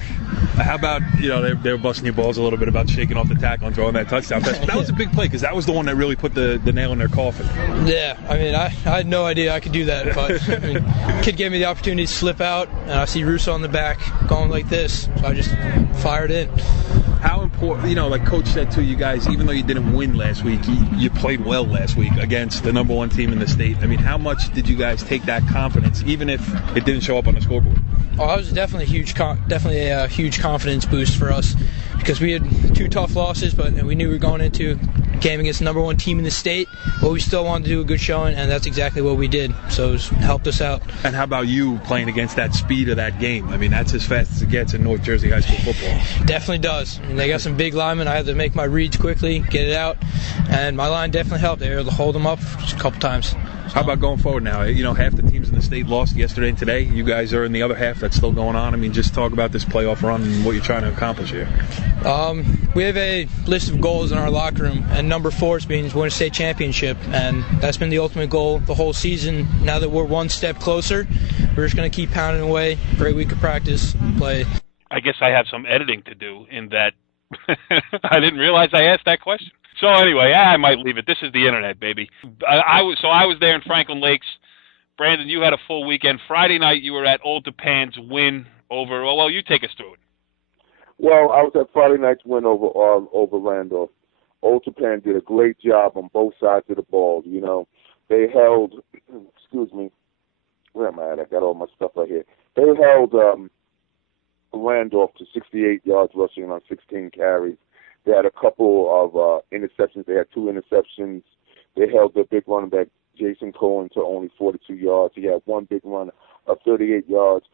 How about, they were busting your balls a little bit about shaking off the tackle and throwing that touchdown pass. That was a big play because that was the one that really put the nail in their coffin. Yeah, I mean, I had no idea I could do that, but I mean, kid gave me the opportunity to slip out, and I see Russo on the back going like this, so I just fired in. How important, like Coach said to you guys, even though you didn't win last week, you played well last week against the number 1 team in the state. I mean, how much did you guys take that confidence, even if it didn't show up on the scoreboard? Oh, that was definitely a huge confidence boost for us because we had 2 tough losses, but we knew we were going into a game against the number 1 team in the state, but we still wanted to do a good showing, and that's exactly what we did. So it helped us out. And how about you playing against that speed of that game? I mean, that's as fast as it gets in North Jersey high school football. Definitely does. I mean, they got some big linemen. I had to make my reads quickly, get it out, and my line definitely helped. They were able to hold them up just a couple times. How about going forward now? Half the teams in the state lost yesterday and today. You guys are in the other half that's still going on. I mean, just talk about this playoff run and what you're trying to accomplish here. We have a list of goals in our locker room, and number 4 means win a state championship, and that's been the ultimate goal the whole season. Now that we're one step closer, we're just going to keep pounding away. Great week of practice, play. I guess I have some editing to do in that I didn't realize I asked that question. So anyway, I might leave it. This is the internet, baby. I was there in Franklin Lakes. Brandon, you had a full weekend. Friday night, you were at Old Tappan's win over. Well, you take us through it. Well, I was at Friday night's win over Randolph. Old Tappan did a great job on both sides of the ball. They held, where am I at? I got all my stuff right here. They held Randolph to 68 yards rushing on 16 carries. They had a couple of interceptions. They had 2 interceptions. They held their big running back, Jason Cohen, to only 42 yards. He had 1 big run of 38 yards.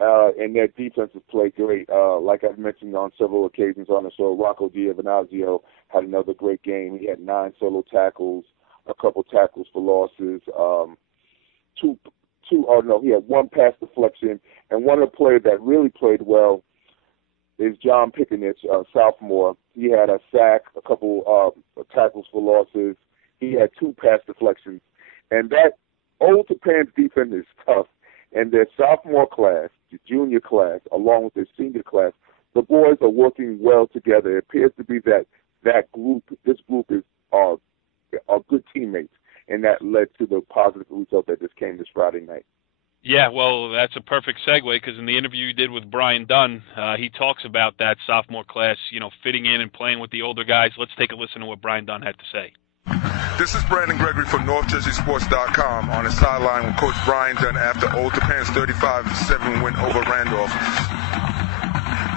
And their defensive played great. Like I've mentioned on several occasions on the show, Rocco Giovinazzo had another great game. He had 9 solo tackles, a couple tackles for losses, he had 1 pass deflection, and one of the players that really played well is John Pickenich, sophomore. He had a sack, a couple tackles for losses. He had 2 pass deflections. And that Old Tappan's defense is tough. And their sophomore class, the junior class, along with their senior class, the boys are working well together. It appears to be that group, this group are good teammates, and that led to the positive result that just came this Friday night. Yeah, well, that's a perfect segue because in the interview you did with Brian Dunn, he talks about that sophomore class, fitting in and playing with the older guys. Let's take a listen to what Brian Dunn had to say. This is Brandon Gregory from NorthJerseySports.com on the sideline with Coach Brian Dunn after Old Tappan's 35-7 win over Randolph.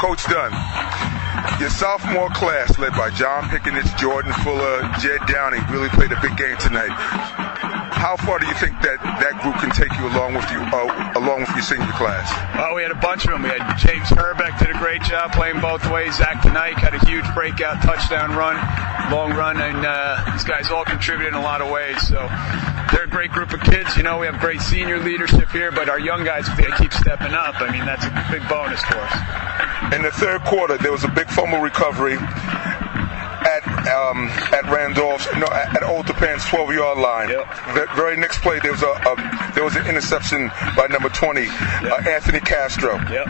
Coach Dunn, your sophomore class led by John Pickenich, Jordan Fuller, Jed Downey really played a big game tonight. How far do you think that group can take you along with your senior class? Oh, we had a bunch of them. We had James Herbeck did a great job playing both ways. Zach Tonight had a huge breakout touchdown run, long run, and these guys all contributed in a lot of ways. So they're a great group of kids. We have great senior leadership here, but our young guys, if they keep stepping up, that's a big bonus for us. In the third quarter, there was a big fumble recovery at Randolph's, at Old Tappan's 12-yard line. Yep. The very next play, there was an interception by number 20, yep. Anthony Castro. Yep.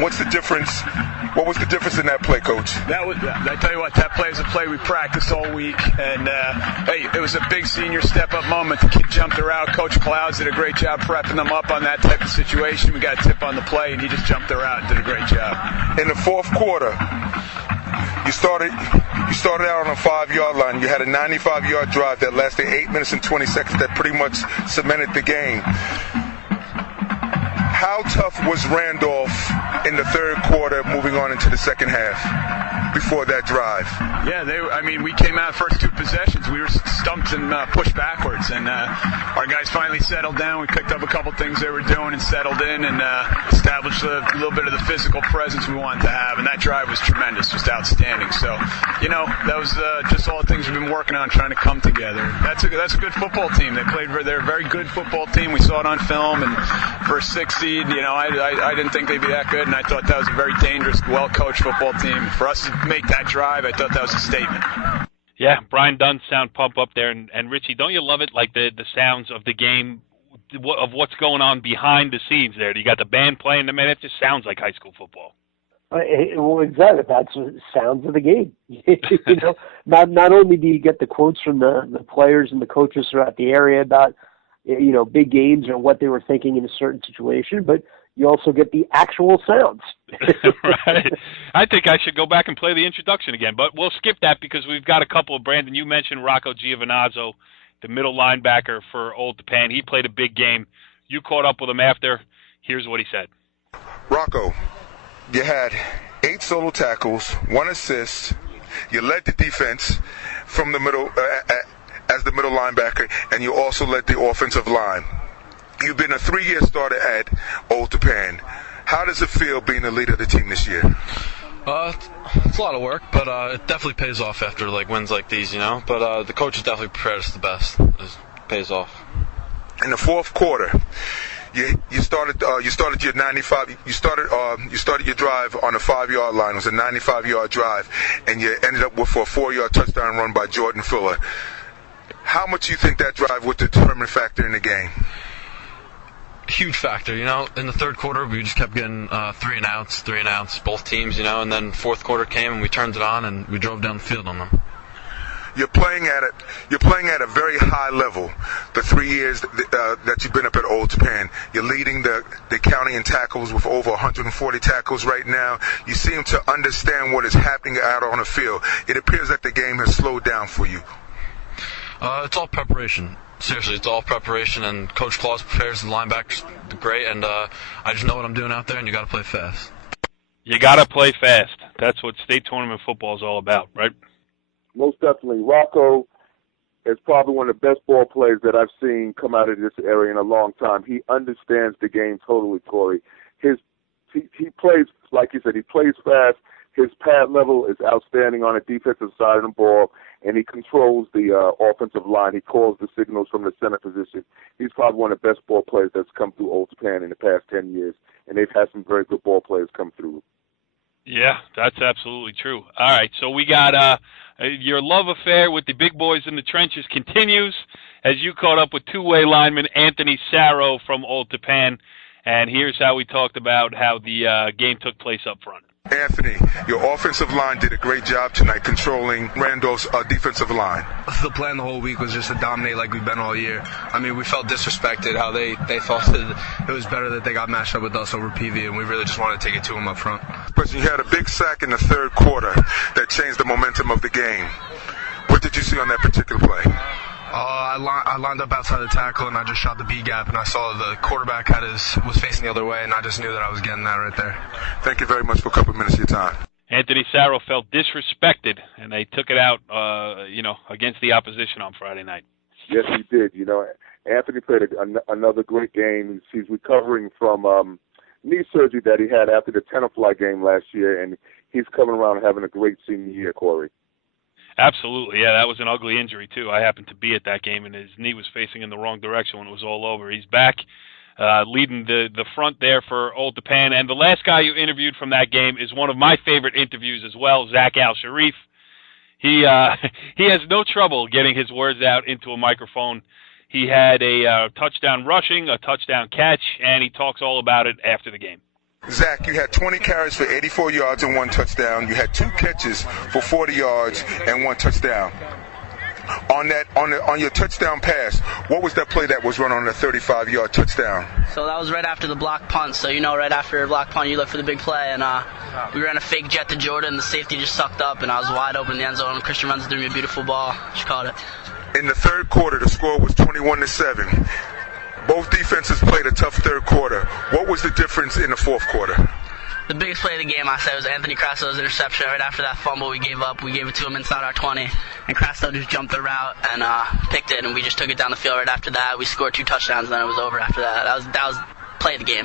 What's the difference? What was the difference in that play, Coach? I tell you what, that play is a play we practiced all week, and it was a big senior step-up moment. The kid jumped her out. Coach Clouds did a great job prepping them up on that type of situation. We got a tip on the play, and he just jumped her out and did a great job. In the fourth quarter, you started out on a 5-yard line. You had a 95-yard drive that lasted 8 minutes and 20 seconds that pretty much cemented the game. How tough was Randolph in the third quarter moving on into the second half before that drive? Yeah, we came out first 2 possessions. We were stumped and pushed backwards, and our guys finally settled down. We picked up a couple things they were doing and settled in and established a little bit of the physical presence we wanted to have, and that drive was tremendous, just outstanding. So, that was just all the things we've been working on, trying to come together. That's a good football team. They're a very good football team. We saw it on film, and for a 6 seed, I didn't think they'd be that good, and I thought that was a very dangerous, well-coached football team. For us to make that drive, I thought that was a statement. Yeah, Brian Dunn sound pump up there, and Richie, don't you love it? Like the sounds of the game, of what's going on behind the scenes there. You got the band playing. It just sounds like high school football. Well, exactly. That's what sounds of the game. Not only do you get the quotes from the players and the coaches throughout the area about big games or what they were thinking in a certain situation, but you also get the actual sounds. Right. I think I should go back and play the introduction again, but we'll skip that because we've got a couple of Brandon. You mentioned Rocco Giovinazzo, the middle linebacker for Old Tappan. He played a big game. You caught up with him after. Here's what he said. Rocco, you had 8 solo tackles, 1 assist. You led the defense from the middle as the middle linebacker, and you also led the offensive line. You've been a 3-year starter at Old Tappan. How does it feel being the leader of the team this year? It's a lot of work, but it definitely pays off after wins like these, But the coaches definitely prepared us the best. It pays off. In the fourth quarter, you started your 95. You started your drive on a 5-yard line. It was a 95-yard drive, and you ended up with a 4-yard touchdown run by Jordan Fuller. How much do you think that drive was the determining factor in the game? Huge factor, In the third quarter, we just kept getting 3 and outs, both teams, and then fourth quarter came and we turned it on and we drove down the field on them. You're playing at a very high level. The 3 years that you've been up at Old Tappan, you're leading the county in tackles with over 140 tackles right now. You seem to understand what is happening out on the field. It appears that the game has slowed down for you. It's all preparation. seriously, it's all preparation, and Coach Claus prepares the linebackers great, and I just know what I'm doing out there, and you got to play fast. You got to play fast. That's what state tournament football is all about, right? Most definitely. Rocco is probably one of the best ball players that I've seen come out of this area in a long time. He understands the game totally, Corey. He plays, like you said, he plays fast. His pad level is outstanding on the defensive side of the ball, and he controls the offensive line. He calls the signals from the center position. He's probably one of the best ball players that's come through Old Tappan in the past 10 years, and they've had some very good ball players come through. Yeah, that's absolutely true. All right, so we got your love affair with the big boys in the trenches continues as you caught up with two-way lineman Anthony Sarro from Old Tappan, and here's how we talked about how the game took place up front. Anthony, your offensive line did a great job tonight controlling Randolph's defensive line. The plan the whole week was just to dominate like we've been all year. I mean, we felt disrespected how they thought that it was better that they got matched up with us over PV, and we really just wanted to take it to them up front. But you had a big sack in the third quarter that changed the momentum of the game. What did you see on that particular play? I lined up outside the tackle, and I just shot the B gap, and I saw the quarterback was facing the other way, and I just knew that I was getting that right there. Thank you very much for a couple of minutes of your time. Anthony Sarro felt disrespected, and they took it out, against the opposition on Friday night. Yes, he did. Anthony played another great game. He's recovering from knee surgery that he had after the Tenafly game last year, and he's coming around and having a great senior year, Corey. Absolutely, yeah, that was an ugly injury, too. I happened to be at that game, and his knee was facing in the wrong direction when it was all over. He's back leading the front there for Old Tappan. And the last guy you interviewed from that game is one of my favorite interviews as well, Zach Al-Sharif. He has no trouble getting his words out into a microphone. He had a touchdown rushing, a touchdown catch, and he talks all about it after the game. Zach, you had 20 carries for 84 yards and 1 touchdown. You had 2 catches for 40 yards and 1 touchdown. On your touchdown pass, what was that play that was run on the 35-yard touchdown? So that was right after the block punt. So right after a block punt, you look for the big play, and we ran a fake jet to Jordan. The safety just sucked up, and I was wide open in the end zone. Christian runs through me a beautiful ball. She caught it. In the third quarter, the score was 21-7. Both defenses played a tough third quarter. What was the difference in the fourth quarter? The biggest play of the game, I said, was Anthony Crasso's interception. Right after that fumble we gave up, we gave it to him inside our 20. And Crasso just jumped the route and picked it, and we just took it down the field right after that. We scored 2 touchdowns, and then it was over after that. That was play of the game.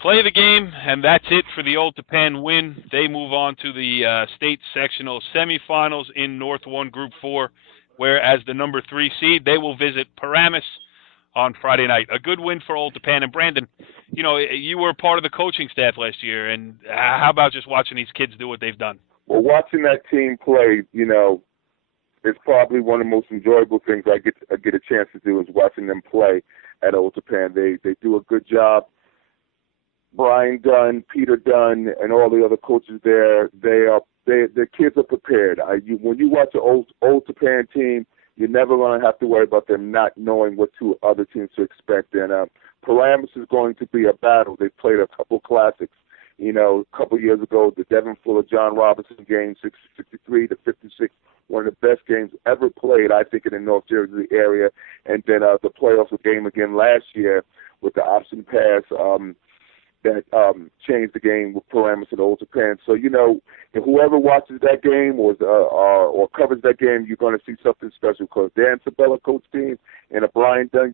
Play of the game, and that's it for the Old Tappan win. They move on to the state sectional semifinals in North 1 Group 4, where as the number 3 seed, they will visit Paramus on Friday night. A good win for Old Tappan. And Brandon, you were part of the coaching staff last year, and how about just watching these kids do what they've done? Well, watching that team play, it's probably one of the most enjoyable things I get a chance to do is watching them play at Old Tappan. They do a good job. Brian Dunn, Peter Dunn, and all the other coaches there, the kids are prepared. When you watch an Old Tappan team, you're never going to have to worry about them not knowing what 2 other teams to expect. And Paramus is going to be a battle. They played a couple classics. A couple years ago, the Devin Fuller, John Robinson game, 63 to 56, one of the best games ever played, I think, in the North Jersey area. And then the playoff game again last year with the option pass that changed the game with Paramus and Old Tappan. So, if whoever watches that game or covers that game, you're going to see something special because Dan Sabella coach team and a Brian Dunn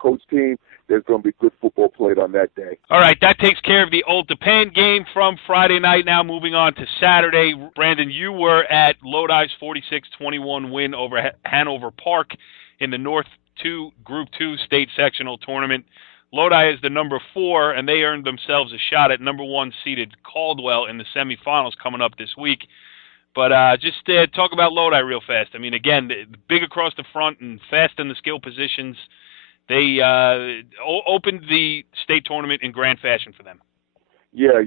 coach team, there's going to be good football played on that day. All right, that takes care of the Old Tappan game from Friday night. Now moving on to Saturday. Brandon, you were at Lodi's 46-21 win over Hanover Park in the North 2 Group 2 state sectional tournament. Lodi is the number 4, and they earned themselves a shot at number 1 seeded Caldwell in the semifinals coming up this week. But just talk about Lodi real fast. I mean, again, big across the front and fast in the skill positions. They opened the state tournament in grand fashion for them. Yeah,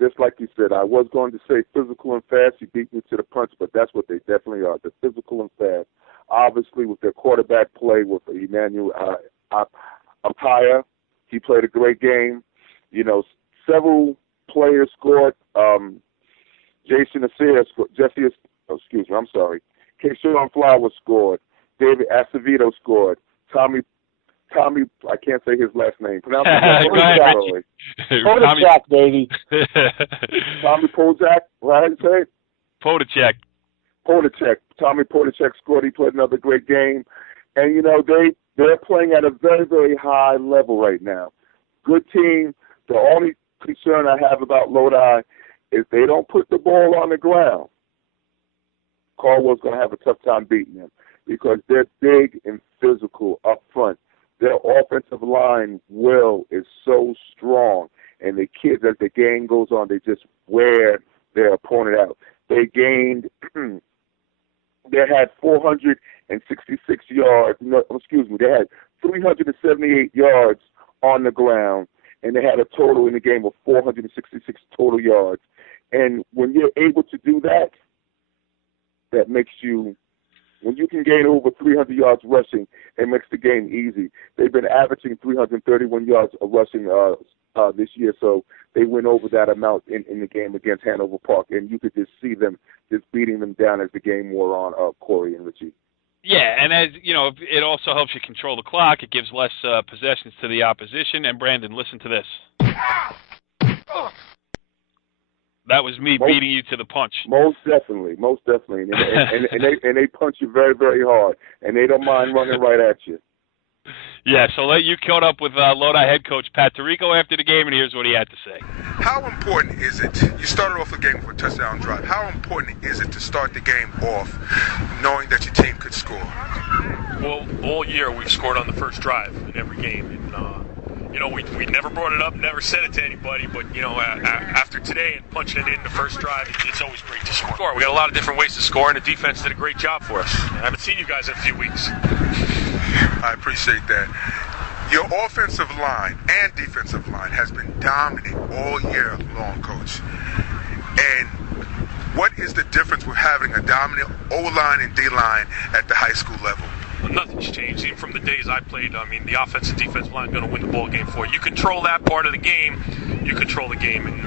just like you said, I was going to say physical and fast. You beat me to the punch, but that's what they definitely are, the physical and fast. Obviously, with their quarterback play with Emmanuel Apaya, he played a great game. Several players scored. Jason Asir scored. Keyshawn Flowers scored. David Acevedo scored. Tommy, I can't say his last name. Pronounce it. Go ahead, Richie. Podachak, baby. Tommy Podachak, right? How do you say it? Podachak. Tommy Podachak scored. He played another great game. And, you know, they're playing at a very, very high level right now. Good team. The only concern I have about Lodi is they don't put the ball on the ground. Caldwell's going to have a tough time beating them because they're big and physical up front. Their offensive line is so strong, and the kids, as the game goes on, they just wear their opponent out. They had 466 yards. No, excuse me. They had 378 yards on the ground, and they had a total in the game of 466 total yards. And when you're able to do that, that makes you, when you can gain over 300 yards rushing, it makes the game easy. They've been averaging 331 yards of rushing this year, so they went over that amount in the game against Hanover Park, and you could just see them just beating them down as the game wore on, Corey and Richie. Yeah, and as you know, it also helps you control the clock. It gives less possessions to the opposition. And Brandon, listen to this. That was me beating you to the punch. Most definitely. And they punch you very, very hard, and they don't mind running right at you. Yeah, so you caught up with Lodi head coach Pat Tirico after the game, and here's what he had to say. How important is it, you started off the game with a touchdown drive, how important is it to start the game off knowing that your team could score? Well, all year we've scored on the first drive in every game, and you know, we never brought it up, never said it to anybody, but, you know, after today and punching it in the first drive, it's always great to score. We got a lot of different ways to score, and the defense did a great job for us. I haven't seen you guys in a few weeks. I appreciate that. Your offensive line and defensive line has been dominant all year long, Coach. And what is the difference with having a dominant O-line and D-line at the high school level? Well, nothing's changed. Even from the days I played, I mean, the offensive defensive line is going to win the ball game for you. You control that part of the game, you control the game. And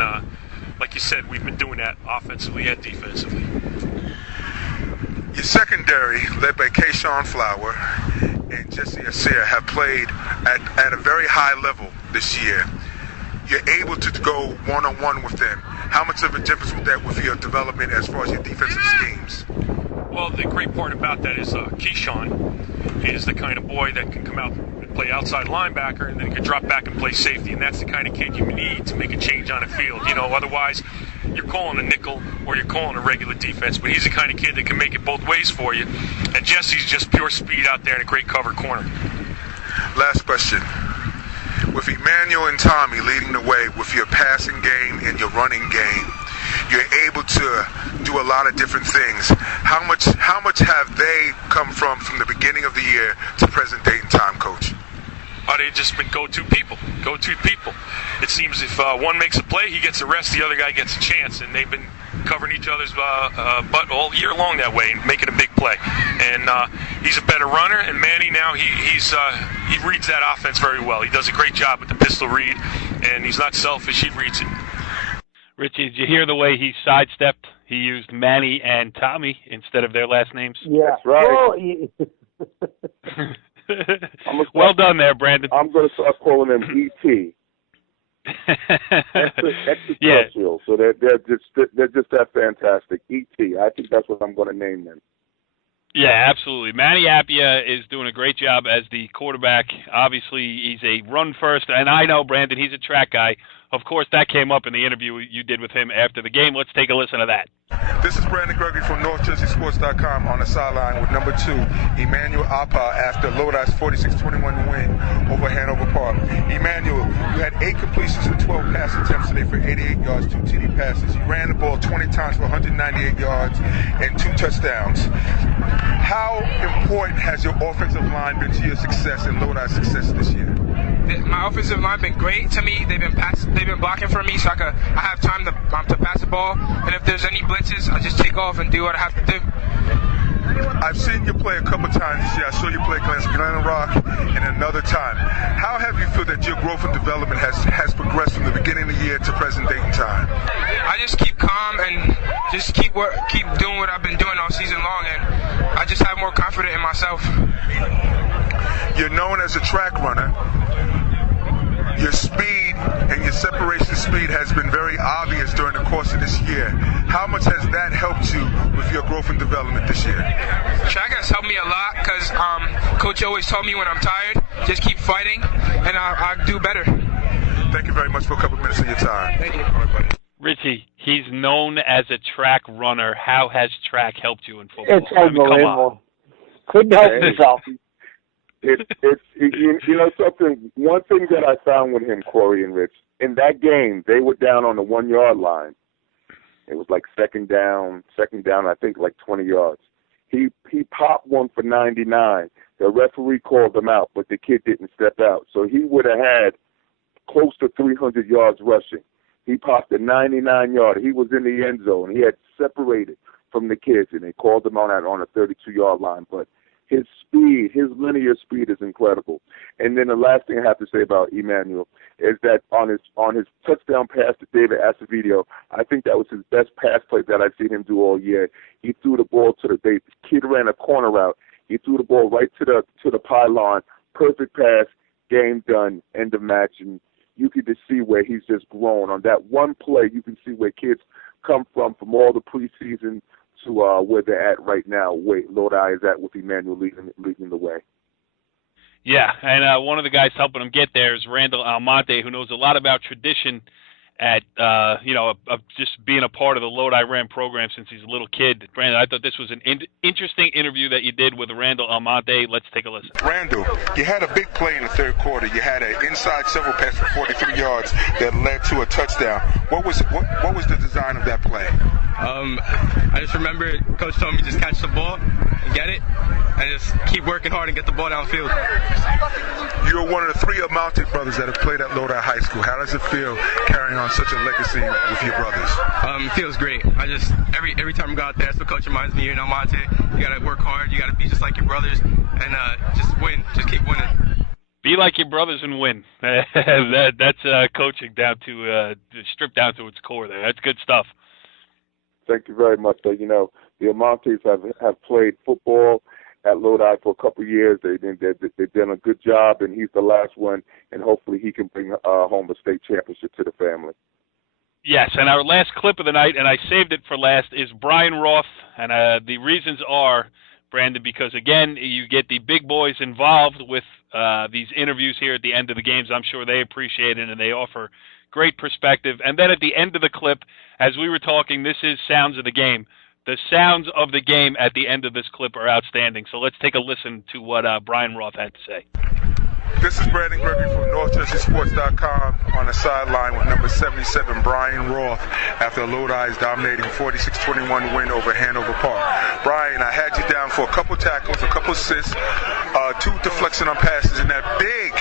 like you said, we've been doing that offensively and defensively. Your secondary, led by Kayshawn Flower and Jesse Asir, have played at a very high level this year. You're able to go one-on-one with them. How much of a difference was that with your development as far as your defensive schemes? Well, the great part about that is Keyshawn is the kind of boy that can come out and play outside linebacker and then can drop back and play safety, and that's the kind of kid you need to make a change on the field. You know, otherwise you're calling a nickel or you're calling a regular defense, but he's the kind of kid that can make it both ways for you. And Jesse's just pure speed out there in a great cover corner. Last question. With Emmanuel and Tommy leading the way with your passing game and your running game, you're able to do a lot of different things. How much have they come from the beginning of the year to present date in time, Coach? They've just been go-to people. It seems if one makes a play, he gets a rest, the other guy gets a chance, and they've been covering each other's butt all year long that way and making a big play. And he's a better runner, and Manny now, he reads that offense very well. He does a great job with the pistol read, and he's not selfish, he reads it. Richie, did you hear the way he sidestepped? He used Manny and Tommy instead of their last names. Yeah, that's right. Well done there, Brandon. I'm going to start calling them E.T. Extraterrestrial. So they're just that fantastic. E.T. I think that's what I'm going to name them. Yeah, absolutely. Manny Appia is doing a great job as the quarterback. Obviously, he's a run first, and I know, Brandon, he's a track guy. Of course, that came up in the interview you did with him after the game. Let's take a listen to that. This is Brandon Gregory from NorthJerseySports.com on the sideline with number 2, Emmanuel Appa, after Lodi's 46-21 win over Hanover Park. Emmanuel, you had 8 completions and 12 pass attempts today for 88 yards, 2 TD passes. You ran the ball 20 times for 198 yards and 2 touchdowns. How important has your offensive line been to your success and Lodi's success this year? My offensive line been great to me. They've been blocking for me, so I have time to pass the ball. And if there's any blitzes, I just take off and do what I have to do. I've seen you play a couple times this year. I saw you play against Glen Rock and another time. How have you feel that your growth and development has progressed from the beginning of the year to present date and time? I just keep calm and just keep doing what I've been doing all season long, and I just have more confidence in myself. You're known as a track runner. Your speed and your separation speed has been very obvious during the course of this year. How much has that helped you with your growth and development this year? Track has helped me a lot because Coach always told me when I'm tired, just keep fighting, and I'll do better. Thank you very much for a couple minutes of your time. Thank you. All right, buddy. Richie, he's known as a track runner. How has track helped you in football? It's unbelievable. Couldn't help himself. You know something. One thing that I found with him, Corey and Rich, in that game, they were down on the 1 yard line. It was like second down, I think like 20 yards. He popped one for 99. The referee called him out, but the kid didn't step out. So he would have had close to 300 yards rushing. He popped a 99-yard. He was in the end zone. He had separated from the kids, and they called him on a 32-yard line. But his speed, his linear speed is incredible. And then the last thing I have to say about Emmanuel is that on his touchdown pass to David Acevedo, I think that was his best pass play that I've seen him do all year. He threw the ball to the kid ran a corner route. He threw the ball right to the pylon. Perfect pass, game done, end of match. And you can just see where he's just grown. On that one play, you can see where kids come from all the preseason to where they're at right now. Lodi is at with Emmanuel leading the way. Yeah, and one of the guys helping him get there is Randall Almonte, who knows a lot about tradition at, of just being a part of the Lodi Ram program since he's a little kid. Brandon, I thought this was an interesting interview that you did with Randall Almonte. Let's take a listen. Randall, you had a big play in the third quarter. You had an inside several pass for 43 yards that led to a touchdown. What was the design of that play? I just remember Coach told me just catch the ball and get it, and just keep working hard and get the ball downfield. You're one of the 3 Almonte brothers that have played at Lodi High School. How does it feel carrying on such a legacy with your brothers? It feels great. I just every time I go out there, that's what Coach reminds me. Almonte, you gotta work hard. You gotta be just like your brothers, and just win. Just keep winning. Be like your brothers and win. That's coaching down to stripped down to its core. There, that's good stuff. Thank you very much. The Almontes have played football at Lodi for a couple of years. They've done a good job, and he's the last one, and hopefully he can bring home a state championship to the family. Yes, and our last clip of the night, and I saved it for last, is Brian Roth, and the reasons are, Brandon, because, again, you get the big boys involved with these interviews here at the end of the games. I'm sure they appreciate it, and they offer great perspective. And then at the end of the clip, as we were talking, this is Sounds of the Game. The sounds of the game at the end of this clip are outstanding. So let's take a listen to what Brian Roth had to say. This is Brandon Gregory from NorthJerseySports.com on the sideline with number 77, Brian Roth, after Lodi's dominating 46-21 win over Hanover Park. Brian, I had you down for a couple tackles, a couple assists, 2 deflection on passes, and that big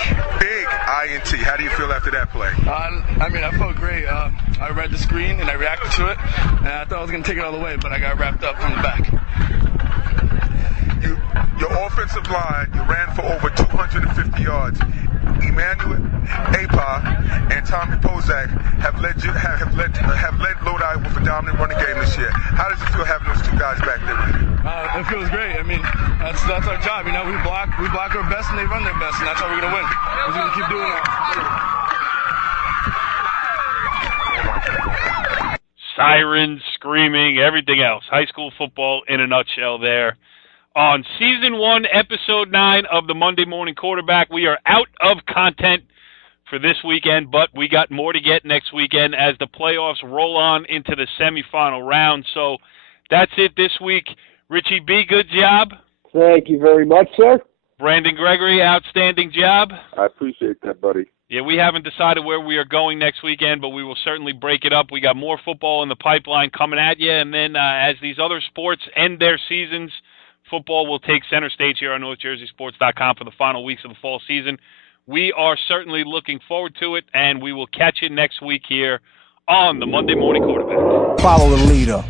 INT. How do you feel after that play? I felt great. I read the screen and I reacted to it, and I thought I was going to take it all the way, but I got wrapped up from the back. Your offensive line, you ran for over 250 yards. Emmanuel Apa and Tommy Pozak have led Lodi with a dominant running game this year. How does it feel having those 2 guys back there with you? It feels great. That's our job. We block our best and they run their best, and that's how we're gonna win. We're gonna keep doing that. Sirens, screaming, everything else. High school football in a nutshell there. On Season 1, Episode 9 of the Monday Morning Quarterback, we are out of content for this weekend, but we got more to get next weekend as the playoffs roll on into the semifinal round. So that's it this week. Richie B., good job. Thank you very much, sir. Brandon Gregory, outstanding job. I appreciate that, buddy. Yeah, we haven't decided where we are going next weekend, but we will certainly break it up. We got more football in the pipeline coming at you, and then as these other sports end their seasons, football will take center stage here on NorthJerseySports.com for the final weeks of the fall season. We are certainly looking forward to it, and we will catch you next week here on the Monday Morning Quarterback. Follow the leader.